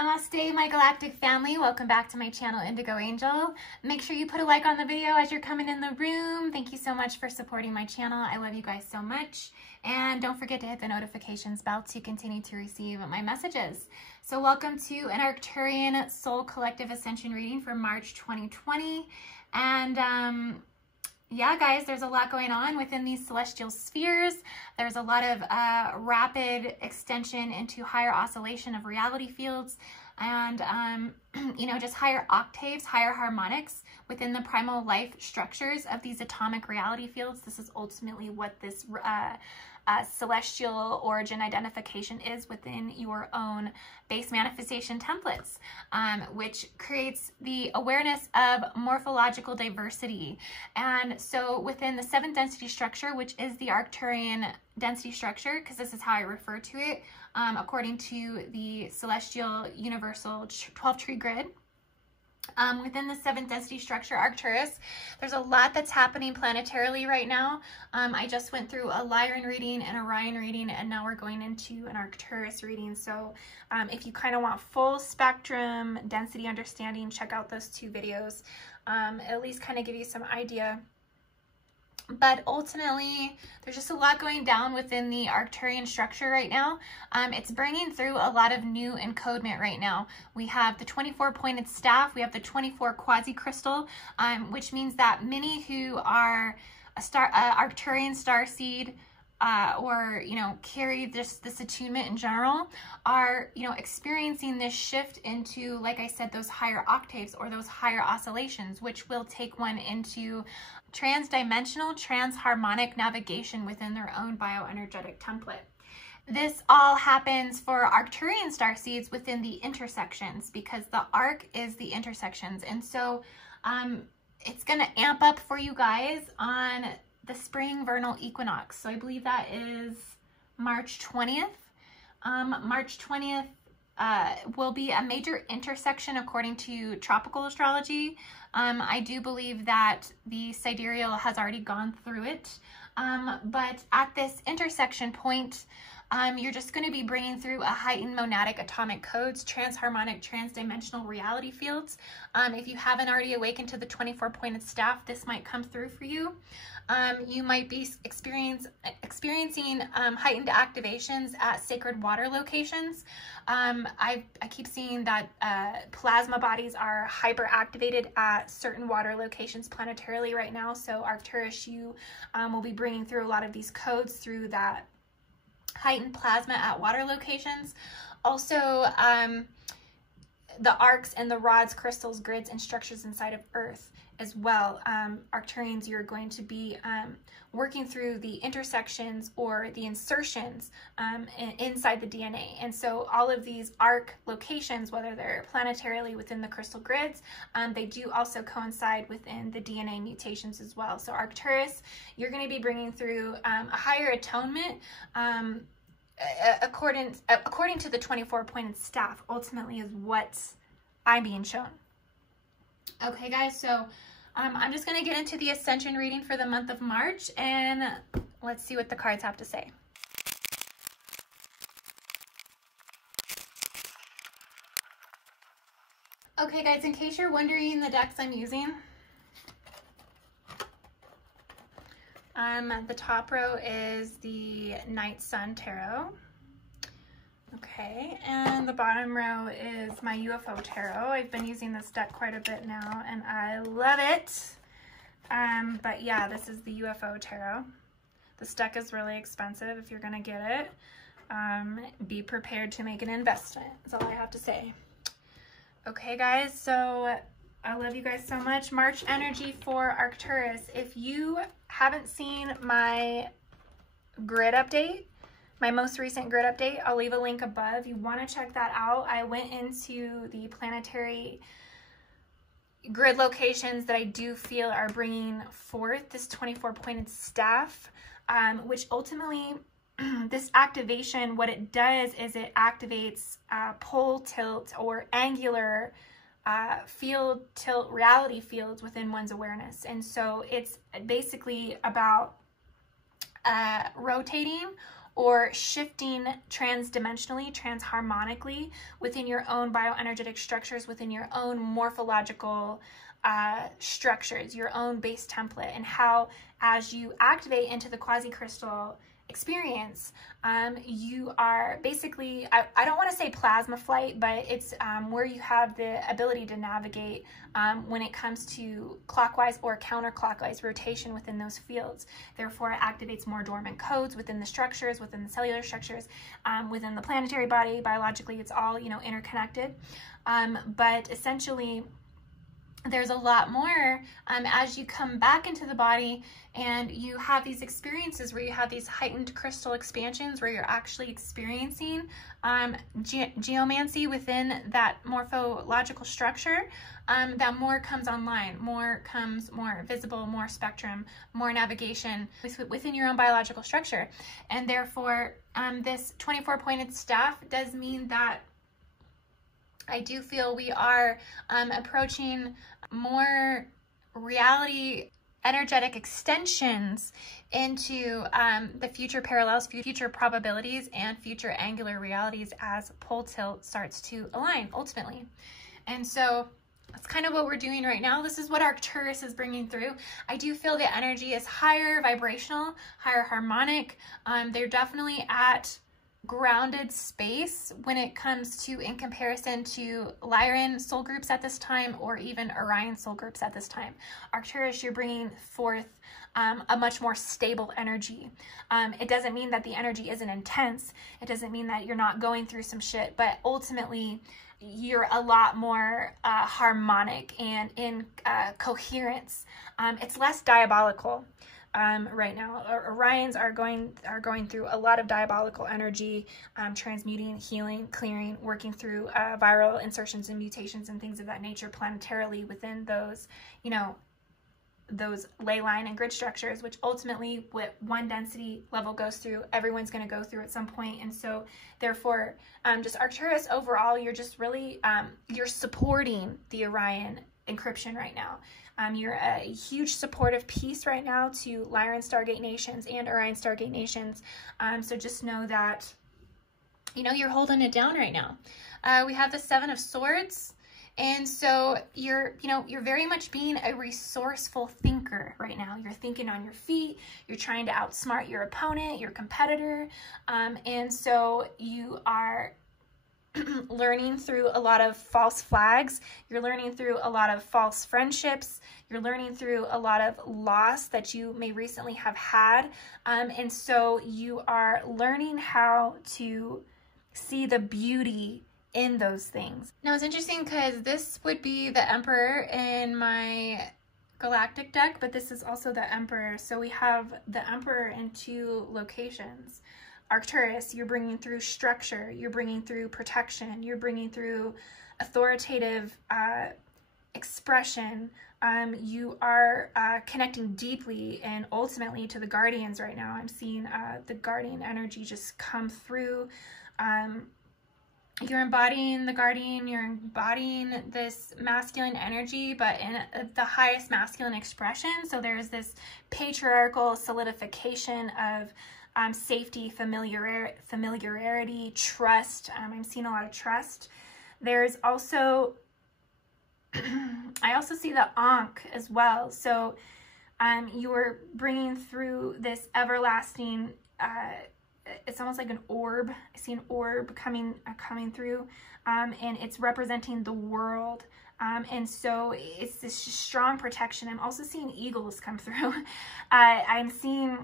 Namaste, my galactic family. Welcome back to my channel, Indigo Angel. Make sure you put a like on the video as you're coming in the room. Thank you so much for supporting my channel. I love you guys so much. And don't forget to hit the notifications bell to continue to receive my messages. So welcome to an Arcturian Soul Collective Ascension reading for March 2020. And yeah, guys, there's a lot going on within these celestial spheres. There's a lot of rapid extension into higher oscillation of reality fields and, you know, just higher octaves, higher harmonics within the primal life structures of these atomic reality fields. This is ultimately what this celestial origin identification is within your own base manifestation templates, which creates the awareness of morphological diversity. And so within the 7th density structure, which is the Arcturian density structure, because this is how I refer to it, according to the celestial universal 12 tree grid, within the 7th density structure, Arcturus, there's a lot that's happening planetarily right now. I just went through a Lyran reading and Orion reading, and now we're going into an Arcturus reading. So if you kind of want full spectrum density understanding, check out those 2 videos. At least kind of give you some idea. But ultimately, there's just a lot going down within the Arcturian structure right now. It's bringing through a lot of new encodement right now. We have the 24-pointed staff. We have the 24 quasi-crystal, which means that many who are Arcturian starseed, or, you know, carry this attunement in general are, you know, experiencing this shift into, like I said, those higher octaves or those higher oscillations, which will take one into trans-dimensional, trans-harmonic navigation within their own bioenergetic template. This all happens for Arcturian starseeds within the intersections, because the arc is the intersections. And so it's going to amp up for you guys on the spring vernal equinox. So I believe that is March 20th. March 20th will be a major intersection according to tropical astrology. I do believe that the sidereal has already gone through it. But at this intersection point, you're just going to be bringing through a heightened monadic atomic codes, transharmonic, transdimensional reality fields. If you haven't already awakened to the 24-pointed staff, this might come through for you. You might be experiencing heightened activations at sacred water locations. I keep seeing that plasma bodies are hyperactivated at certain water locations planetarily right now. So Arcturus, you will be bringing through a lot of these codes through that heightened plasma at water locations. Also, the arcs and the rods, crystals, grids, and structures inside of Earth as well. Arcturians, you're going to be working through the intersections or the insertions inside the DNA. And so all of these arc locations, whether they're planetarily within the crystal grids, they do also coincide within the DNA mutations as well. So Arcturus, you're going to be bringing through a higher atonement according to the 24-pointed staff, ultimately is what I'm being shown. Okay, guys, so I'm just going to get into the Ascension reading for the month of March, and let's see what the cards have to say. Okay, guys, in case you're wondering the decks I'm using, the top row is the Night Sun Tarot. Okay, and the bottom row is my UFO Tarot. I've been using this deck quite a bit now, and I love it. But yeah, this is the UFO Tarot. This deck is really expensive if you're gonna get it. Be prepared to make an investment, that's all I have to say. Okay, guys, so I love you guys so much. March energy for Arcturus. If you haven't seen my grid update, my most recent grid update, I'll leave a link above. You want to check that out. I went into the planetary grid locations that I do feel are bringing forth this 24-pointed staff, which ultimately, this activation, what it does is it activates pole tilt or angular field tilt reality fields within one's awareness. And so it's basically about rotating or shifting transdimensionally, transharmonically within your own bioenergetic structures, within your own morphological structures, your own base template, and how as you activate into the quasi-crystal experience, you are basically, I don't want to say plasma flight, but it's where you have the ability to navigate when it comes to clockwise or counterclockwise rotation within those fields. Therefore, it activates more dormant codes within the structures, within the cellular structures, within the planetary body. Biologically, it's all, interconnected. But essentially, there's a lot more as you come back into the body and you have these experiences where you have these heightened crystal expansions where you're actually experiencing geomancy within that morphological structure, that more comes online, more visible, more spectrum, more navigation within your own biological structure. And therefore, this 24-pointed staff does mean that I do feel we are approaching more reality energetic extensions into the future parallels, future probabilities, and future angular realities as pole tilt starts to align ultimately. And so that's kind of what we're doing right now. This is what Arcturus is bringing through. I do feel the energy is higher vibrational, higher harmonic. They're definitely at grounded space when it comes to, in comparison to Lyran soul groups at this time, or even Orion soul groups at this time. Arcturus, you're bringing forth a much more stable energy. It doesn't mean that the energy isn't intense. It doesn't mean that you're not going through some shit, but ultimately you're a lot more harmonic and in coherence. It's less diabolical. Right now, Orions are going through a lot of diabolical energy, transmuting, healing, clearing, working through viral insertions and mutations and things of that nature planetarily within those, those ley line and grid structures, which ultimately what one density level goes through, everyone's going to go through at some point. And so therefore, just Arcturus overall, you're just really, you're supporting the Orion encryption right now. You're a huge supportive piece right now to Lyran Stargate nations and Orion Stargate nations. So just know that, you're holding it down right now. We have the Seven of Swords. And so you're very much being a resourceful thinker right now. You're thinking on your feet. You're trying to outsmart your opponent, your competitor. And so you are learning through a lot of false flags. You're learning through a lot of false friendships. You're learning through a lot of loss that you may recently have had. And so you are learning how to see the beauty in those things. Now it's interesting because this would be the Emperor in my galactic deck, but this is also the Emperor. So we have the Emperor in two locations. Arcturus, you're bringing through structure, you're bringing through protection, you're bringing through authoritative expression. You are connecting deeply and ultimately to the Guardians right now. I'm seeing the Guardian energy just come through. You're embodying the Guardian, you're embodying this masculine energy, but in the highest masculine expression. So there's this patriarchal solidification of safety, familiarity, trust. I'm seeing a lot of trust. There's also, I also see the Ankh as well. So you're bringing through this everlasting, it's almost like an orb. I see an orb coming through, and it's representing the world. And so it's this strong protection. I'm also seeing eagles come through. I'm seeing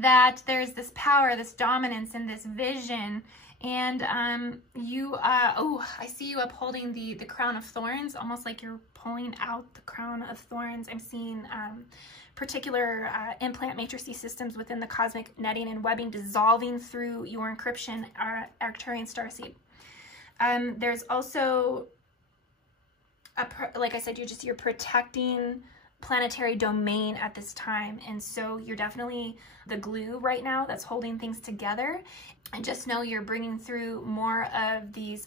that there's this power, this dominance, and this vision. And I see you upholding the crown of thorns, almost like you're pulling out the crown of thorns. I'm seeing particular implant matrices systems within the cosmic netting and webbing dissolving through your encryption, Arcturian Starseed. There's also, like I said, you're protecting planetary domain at this time, and so you're definitely the glue right now that's holding things together. And just know you're bringing through more of these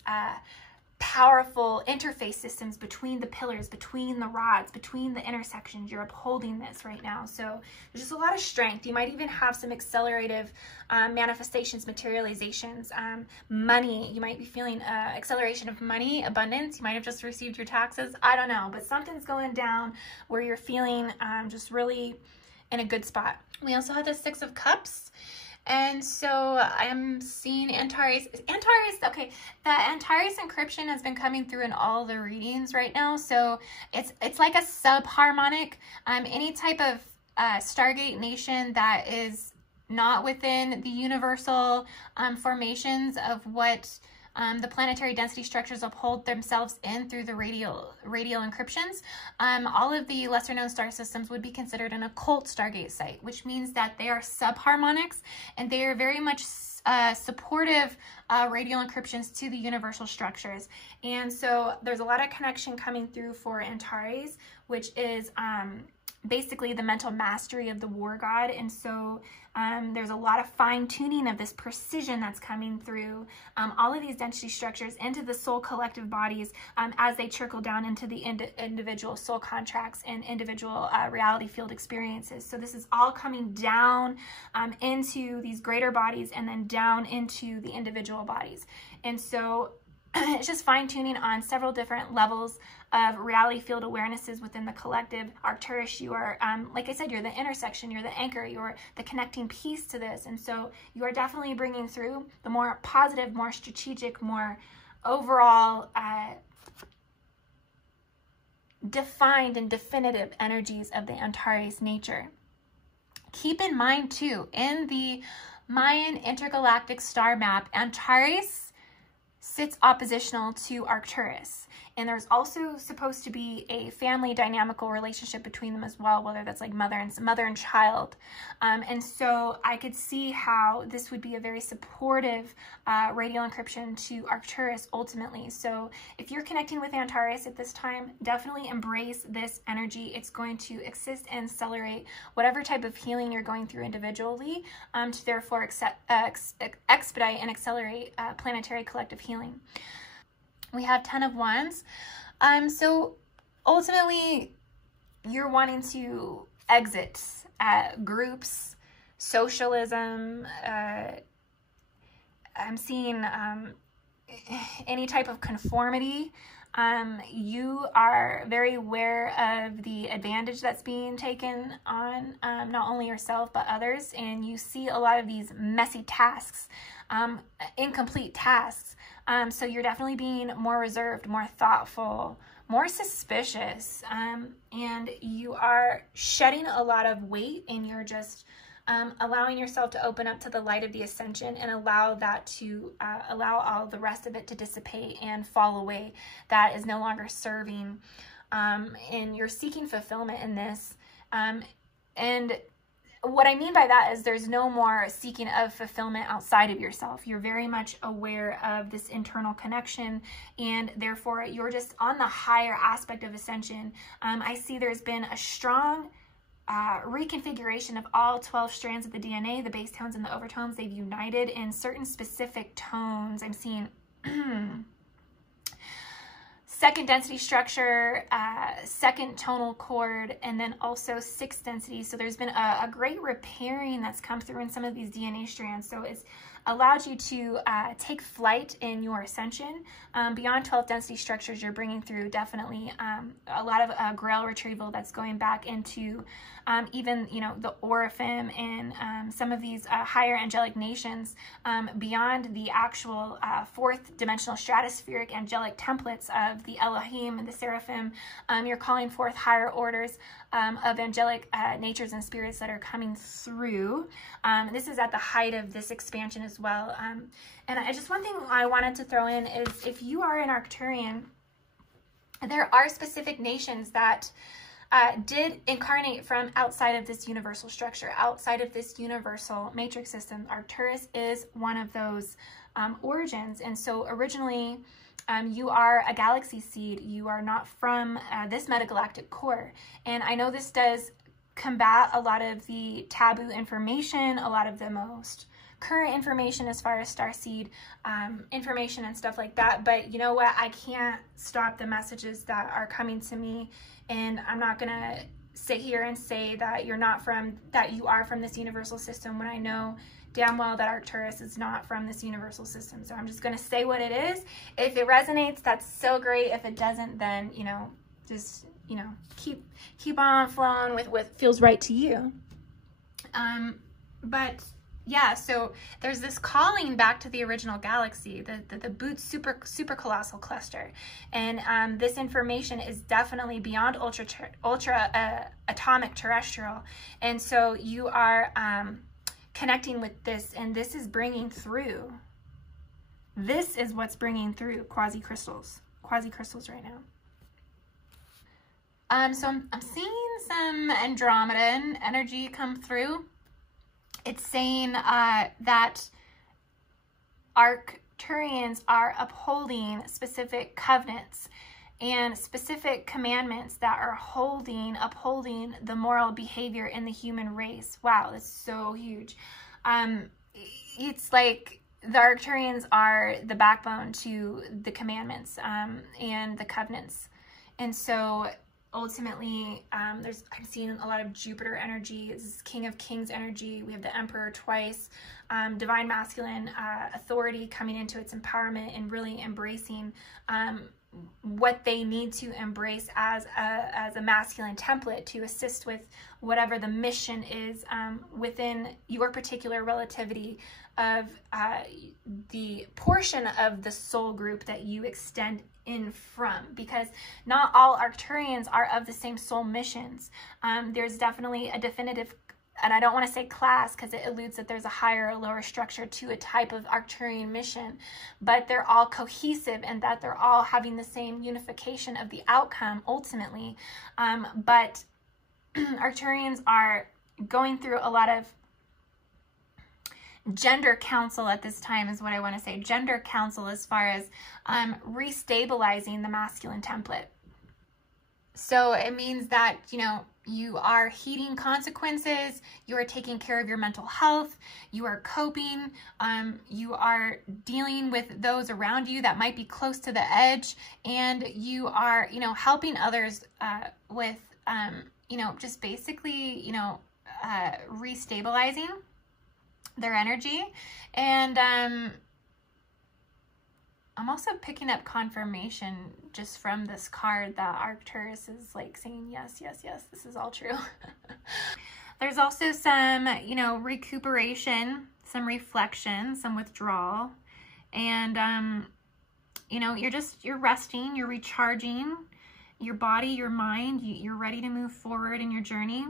powerful interface systems between the pillars, between the rods, between the intersections. You're upholding this right now. So there's just a lot of strength. You might even have some accelerative manifestations, materializations, money. You might be feeling acceleration of money, abundance. You might have just received your taxes. I don't know, but something's going down where you're feeling just really in a good spot. We also have the Six of Cups. And so I'm seeing Antares, okay, the Antares encryption has been coming through in all the readings right now. So it's like a subharmonic, any type of Stargate nation that is not within the universal formations of what the planetary density structures uphold themselves in through the radial encryptions. All of the lesser known star systems would be considered an occult Stargate site, which means that they are subharmonics and they are very much supportive radial encryptions to the universal structures. And so there's a lot of connection coming through for Antares, which is basically the mental mastery of the war god. And so there's a lot of fine tuning of this precision that's coming through all of these density structures into the soul collective bodies as they trickle down into the individual soul contracts and individual reality field experiences. So this is all coming down into these greater bodies and then down into the individual bodies. And so it's just fine tuning on several different levels of reality field awarenesses within the collective. Arcturus, you are, like I said, you're the intersection, you're the anchor, you're the connecting piece to this. And so you are definitely bringing through the more positive, more strategic, more overall defined and definitive energies of the Antares nature. Keep in mind too, in the Mayan intergalactic star map, Antares sits oppositional to Arcturus. And there's also supposed to be a family dynamical relationship between them as well, whether that's like mother and child. And so I could see how this would be a very supportive radial encryption to Arcturus ultimately. So if you're connecting with Antares at this time, definitely embrace this energy. It's going to assist and accelerate whatever type of healing you're going through individually to therefore expedite and accelerate planetary collective healing. We have 10 of Wands. So ultimately, you're wanting to exit groups, socialism. I'm seeing any type of conformity. You are very aware of the advantage that's being taken on not only yourself but others, and you see a lot of these messy tasks, incomplete tasks. So you're definitely being more reserved, more thoughtful, more suspicious, and you are shedding a lot of weight, and you're just allowing yourself to open up to the light of the ascension and allow that to allow all the rest of it to dissipate and fall away. That is no longer serving, and you're seeking fulfillment in this. And what I mean by that is there's no more seeking of fulfillment outside of yourself. You're very much aware of this internal connection, and therefore you're just on the higher aspect of ascension. I see there's been a strong reconfiguration of all 12 strands of the DNA, the base tones and the overtones. They've united in certain specific tones. I'm seeing second density structure, second tonal chord, and then also sixth density. So there's been a great repairing that's come through in some of these DNA strands. So it's allowed you to take flight in your ascension. Beyond 12 density structures, you're bringing through definitely a lot of grail retrieval that's going back into even, you know, the Oraphim and some of these higher angelic nations beyond the actual fourth dimensional stratospheric angelic templates of the Elohim and the Seraphim. You're calling forth higher orders of angelic natures and spirits that are coming through. This is at the height of this expansion as well. And just one thing I wanted to throw in is if you are an Arcturian, there are specific nations that did incarnate from outside of this universal structure, outside of this universal matrix system. Arcturus is one of those origins. And so originally, you are a galaxy seed. You are not from this metagalactic core. And I know this does combat a lot of the taboo information, a lot of the most current information as far as Starseed information and stuff like that. But you know what? I can't stop the messages that are coming to me, and I'm not gonna sit here and say that you are from this universal system when I know damn well that Arcturus is not from this universal system. So I'm just gonna say what it is. If it resonates, that's so great. If it doesn't, then just keep on flowing with what feels right to you. But yeah, so there's this calling back to the original galaxy, the Boot super colossal cluster, and this information is definitely beyond ultra atomic terrestrial, and so you are connecting with this, and this is bringing through. This is what's bringing through quasi crystals right now. So I'm seeing some Andromedan energy come through. It's saying that Arcturians are upholding specific covenants and specific commandments that are upholding the moral behavior in the human race. Wow, that's so huge. It's like the Arcturians are the backbone to the commandments and the covenants. And so ultimately, I'm seeing a lot of Jupiter energy. This is King of Kings energy. We have the Emperor twice, divine masculine authority coming into its empowerment and really embracing what they need to embrace as a masculine template to assist with whatever the mission is within your particular relativity of the portion of the soul group that you extend in from, because not all Arcturians are of the same soul missions. There's definitely a definitive, and I don't want to say class because it alludes that there's a higher or lower structure to a type of Arcturian mission, but they're all cohesive and that they're all having the same unification of the outcome ultimately. But Arcturians are going through a lot of gender council at this time is what I want to say. Gender council as far as restabilizing the masculine template. So it means that, you are heeding consequences, you are taking care of your mental health, you are coping, you are dealing with those around you that might be close to the edge, and you are, helping others with, just basically, restabilizing their energy. And I'm also picking up confirmation just from this card that Arcturus is like saying, yes, yes, yes, this is all true. There's also some, recuperation, some reflection, some withdrawal. And, you're resting, you're recharging your body, your mind, you're ready to move forward in your journey.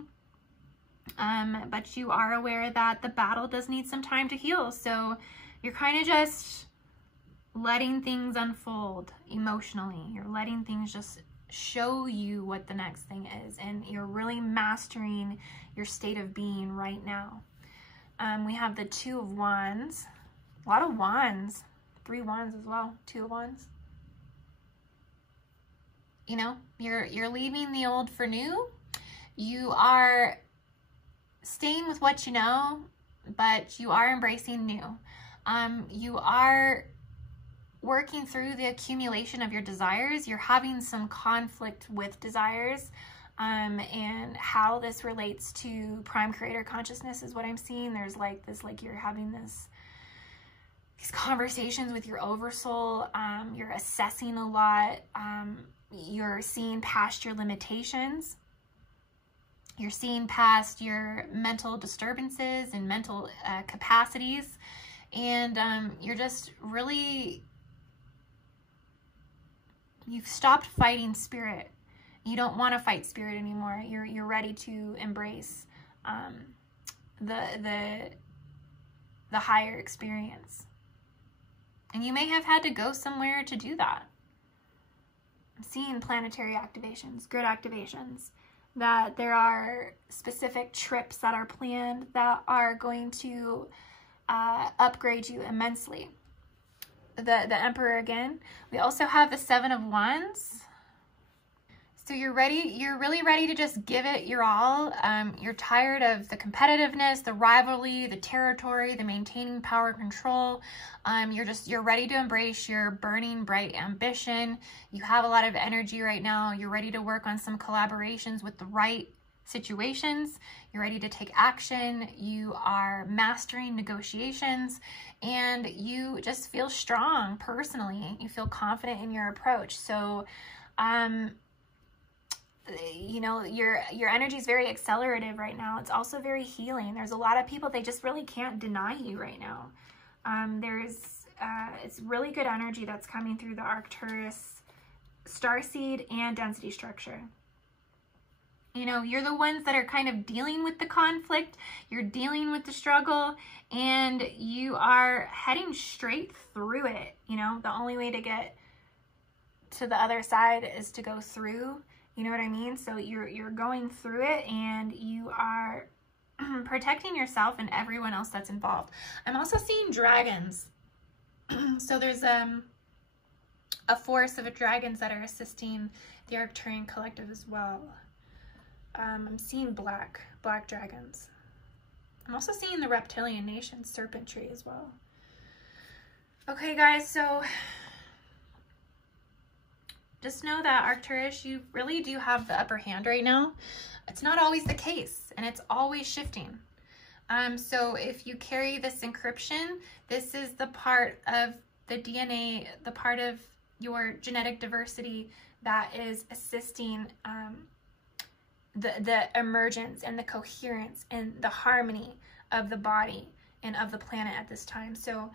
But you are aware that the battle does need some time to heal. So you're kind of just letting things unfold emotionally. You're letting things just show you what the next thing is. And you're really mastering your state of being right now. We have the Two of Wands. A lot of wands. 3 wands as well. 2 of Wands. You're leaving the old for new. You are staying with what you know, but you are embracing new. You are working through the accumulation of your desires. You're having some conflict with desires, and how this relates to prime creator consciousness is what I'm seeing. There's you're having these conversations with your oversoul. You're assessing a lot. You're seeing past your limitations. You're seeing past your mental disturbances and mental capacities, and you're just really, you've stopped fighting spirit. You don't want to fight spirit anymore. You're ready to embrace the higher experience, and you may have had to go somewhere to do that. I'm seeing planetary activations, grid activations, that there are specific trips that are planned that are going to upgrade you immensely. The Emperor again. We also have the 7 of Wands. So you're really ready to just give it your all. You're tired of the competitiveness, the rivalry, the territory, the maintaining power control. You're ready to embrace your burning bright ambition. You have a lot of energy right now. You're ready to work on some collaborations with the right situations. You're ready to take action. You are mastering negotiations, and you just feel strong personally. You feel confident in your approach. So, you know, your energy is very accelerative right now. It's also very healing. There's a lot of people, they just really can't deny you right now. It's really good energy that's coming through the Arcturus starseed and density structure. You know, you're the ones that are kind of dealing with the conflict, you're dealing with the struggle, and you are heading straight through it. You know, the only way to get to the other side is to go through. You know what I mean? So you're going through it, and you are protecting yourself and everyone else that's involved. I'm also seeing dragons. So there's a force of dragons that are assisting the Arcturian collective as well. I'm seeing black dragons. I'm also seeing the reptilian nation serpent tree as well. Okay, guys, so just know that Arcturus, you really do have the upper hand right now. It's not always the case, and it's always shifting. So if you carry this encryption, this is the part of the DNA, the part of your genetic diversity that is assisting the emergence and the coherence and the harmony of the body and of the planet at this time. So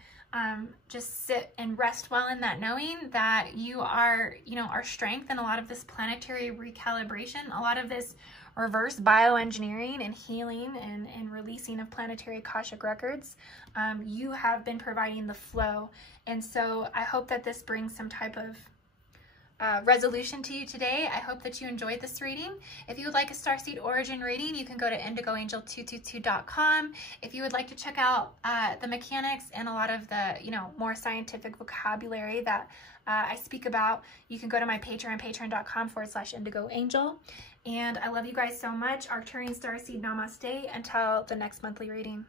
just sit and rest well in that, knowing that you are, you know, our strength in a lot of this planetary recalibration, a lot of this reverse bioengineering and healing and releasing of planetary Akashic records. You have been providing the flow. And so I hope that this brings some type of resolution to you today. I hope that you enjoyed this reading. If you would like a Starseed origin reading, you can go to indigoangel222.com. If you would like to check out the mechanics and a lot of the, you know, more scientific vocabulary that I speak about, you can go to my Patreon, patreon.com/indigoangel. And I love you guys so much. Arcturian Starseed, namaste. Until the next monthly reading.